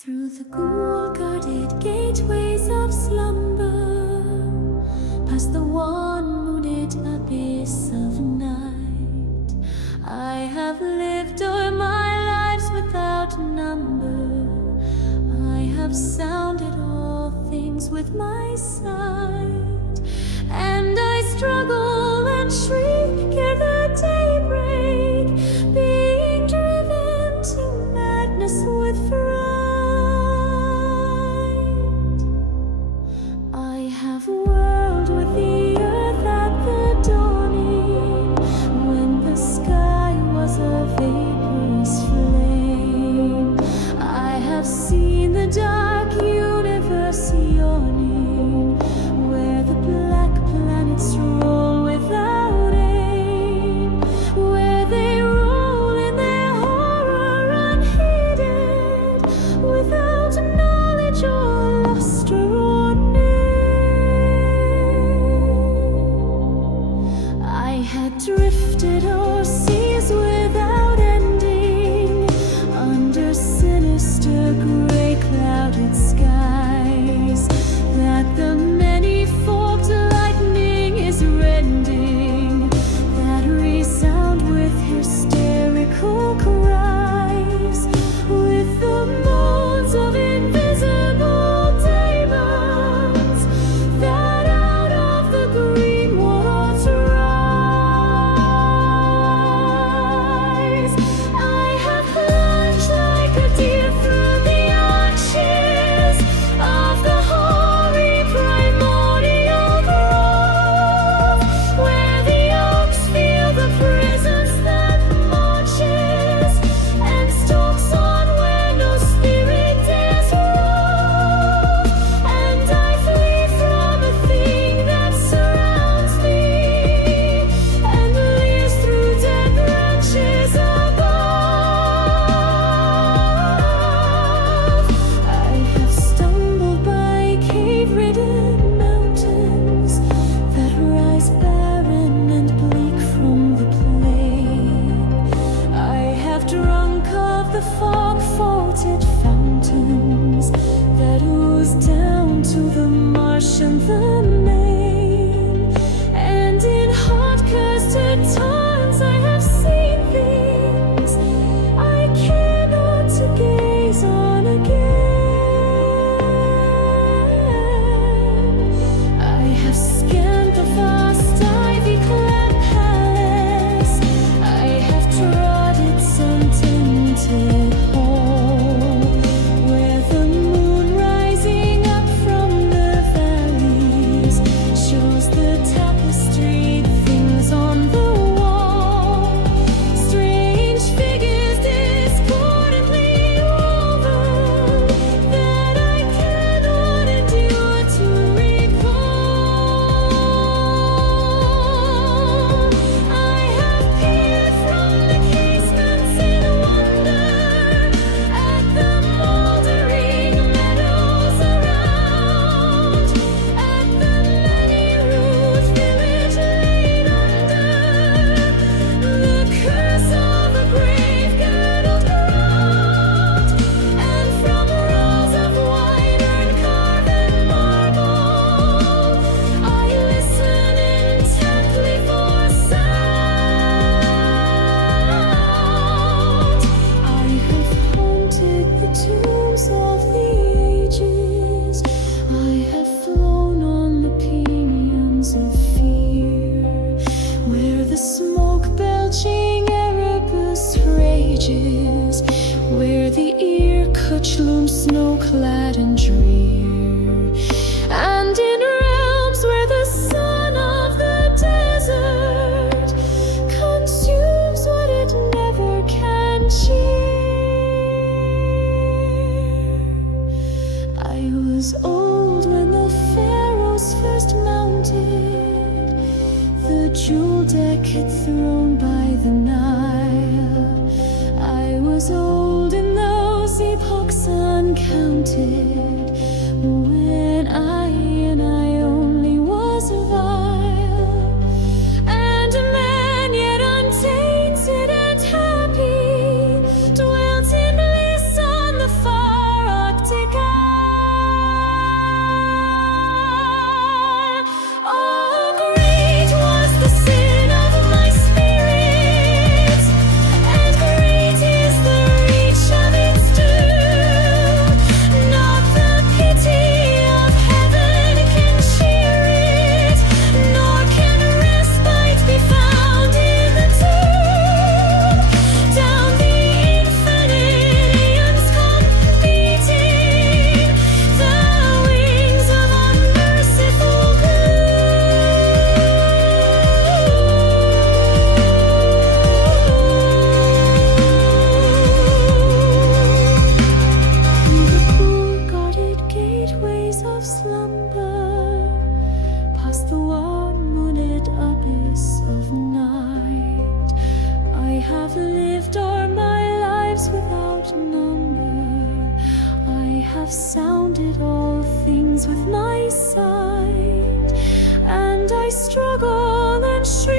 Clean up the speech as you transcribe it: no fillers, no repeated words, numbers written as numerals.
Through the cool-guarded gateways of slumber, past the one-mooned abyss of night, I have lived o'er my lives without number. I have sounded all things with my sight, and I struggle and shriek ere the daybreak, being driven to madness with fright. I have whirled with the earth at the dawning, when the sky was a vaporous flame. I have seen the dark universe yawning, where the black planets roll without aim, where they roll in their horror unheeded, without knowledge or luster or name. I had drifted o'er seas without ending, under sinister gray clouded skies, that the many-forked lightning is rending, that resound with hysterical cries, with the moans of invisible demons, that out of the green water rise. I have plunged like a deer through the arches of the hoary primordial grove, where the oaks feel the presence that marches and stalks on where no spirit dares rove. And I flee from a thing that surrounds me and leers through dead branches above. I have stumbled by cave-ridden mountains that rise barren and bleak from the plain. I have drunk of the fog-faulted fountains that ooze down to the marsh and the main. And in hot-cursed times I have seen things I care not to gaze on again. I have scanned the vast ivy-clad palace, I have trod its untenanted hall, where the moon rising up from the valleys shows the tapestried things on the wall, strange figures discordantly woven, that I cannot endure to recall. I have peered from the casements in wonder at the mouldering meadows around, at the many-roofed village laid under the curse of a grave-girdled ground, and from rows of white urn-carven marble I listen intently for sound. I have haunted the tombs of the ages, I have flown on the pinions of fear, where the smoke-belching Erebus rages, where the ear-cutch looms snow-clad and drear, and in realms where the sun of the desert consumes what it never can cheer. I was old when the pharaohs first mounted the jewel decked throne by the Nile. I was old in those epochs uncounted, when I only was vile, and man yet untainted and happy dwelt in bliss on the far have sounded all things with my sight, and I struggle and shriek